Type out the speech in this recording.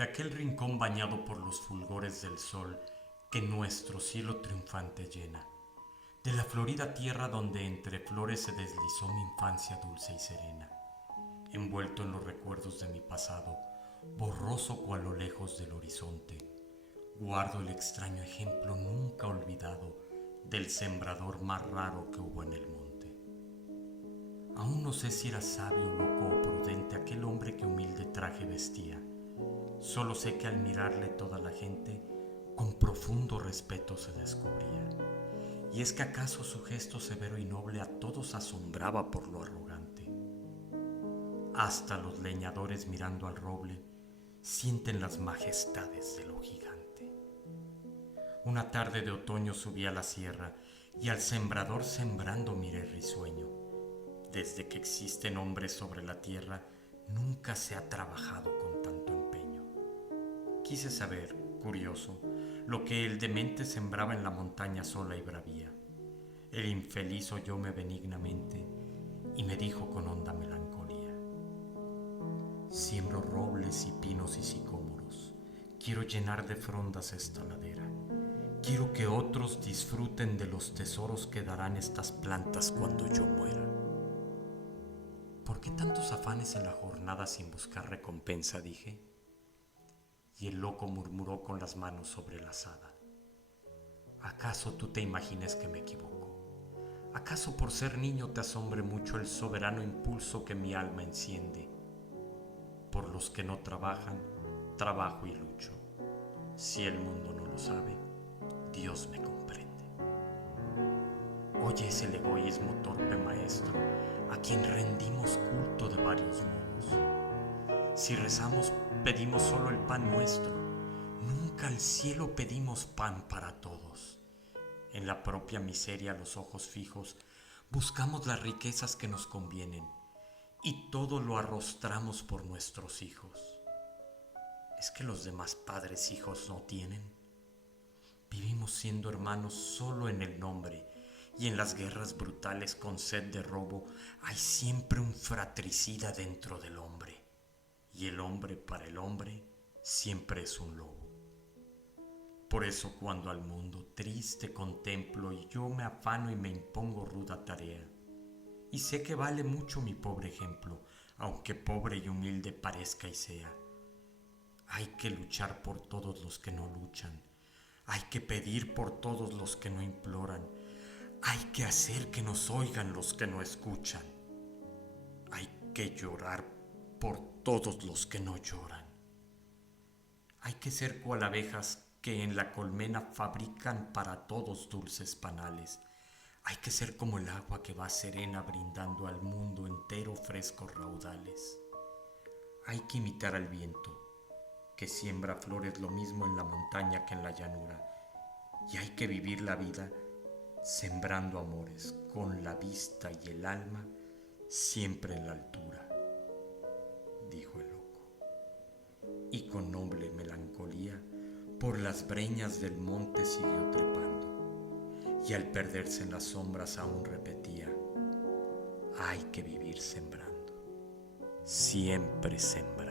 de aquel rincón bañado por los fulgores del sol que nuestro cielo triunfante llena, de la florida tierra donde entre flores se deslizó mi infancia dulce y serena, envuelto en los recuerdos de mi pasado, borroso cual lo lejos del horizonte, guardo el extraño ejemplo nunca olvidado del sembrador más raro que hubo en el monte. Aún no sé si era sabio, loco o prudente aquel hombre que humilde traje vestía. Solo sé que al mirarle toda la gente con profundo respeto se descubría. Y es que acaso su gesto severo y noble a todos asombraba por lo arrogante. Hasta los leñadores mirando al roble sienten las majestades de lo gigante. Una tarde de otoño subí a la sierra y al sembrador sembrando miré risueño. Desde que existen hombres sobre la tierra, nunca se ha trabajado con tanto empeño. Quise saber, curioso, lo que el demente sembraba en la montaña sola y bravía. El infeliz oyóme benignamente y me dijo con honda melancolía: siembro robles y pinos y sicómoros, quiero llenar de frondas esta ladera. Quiero que otros disfruten de los tesoros que darán estas plantas cuando yo muera. ¿Por qué tantos afanes en la jornada sin buscar recompensa?, dije. Y el loco murmuró con las manos sobre la azada: ¿acaso tú te imaginas que me equivoco? ¿Acaso por ser niño te asombre mucho el soberano impulso que mi alma enciende? Por los que no trabajan, trabajo y lucho. Si el mundo no lo sabe, Dios me comprende. Hoy es el egoísmo torpe maestro a quien rendimos culto de varios modos. Si rezamos, pedimos solo el pan nuestro. Nunca al cielo pedimos pan para todos. En la propia miseria, los ojos fijos, buscamos las riquezas que nos convienen y todo lo arrostramos por nuestros hijos. ¿Es que los demás padres hijos no tienen? Vivimos siendo hermanos solo en el nombre, y en las guerras brutales con sed de robo hay siempre un fratricida dentro del hombre, y el hombre para el hombre siempre es un lobo. Por eso cuando al mundo triste contemplo y yo me afano y me impongo ruda tarea, y sé que vale mucho mi pobre ejemplo, aunque pobre y humilde parezca y sea, hay que luchar por todos los que no luchan, hay que pedir por todos los que no imploran, hay que hacer que nos oigan los que no escuchan, hay que llorar por todos los que no lloran. Hay que ser cual abejas que en la colmena fabrican para todos dulces panales. Hay que ser como el agua que va serena brindando al mundo entero frescos raudales. Hay que imitar al viento, que siembra flores lo mismo en la montaña que en la llanura. Y hay que vivir la vida sembrando amores con la vista y el alma siempre en la altura, dijo el loco. Y con noble melancolía por las breñas del monte siguió trepando, y al perderse en las sombras aún repetía: hay que vivir sembrando, siempre sembrando.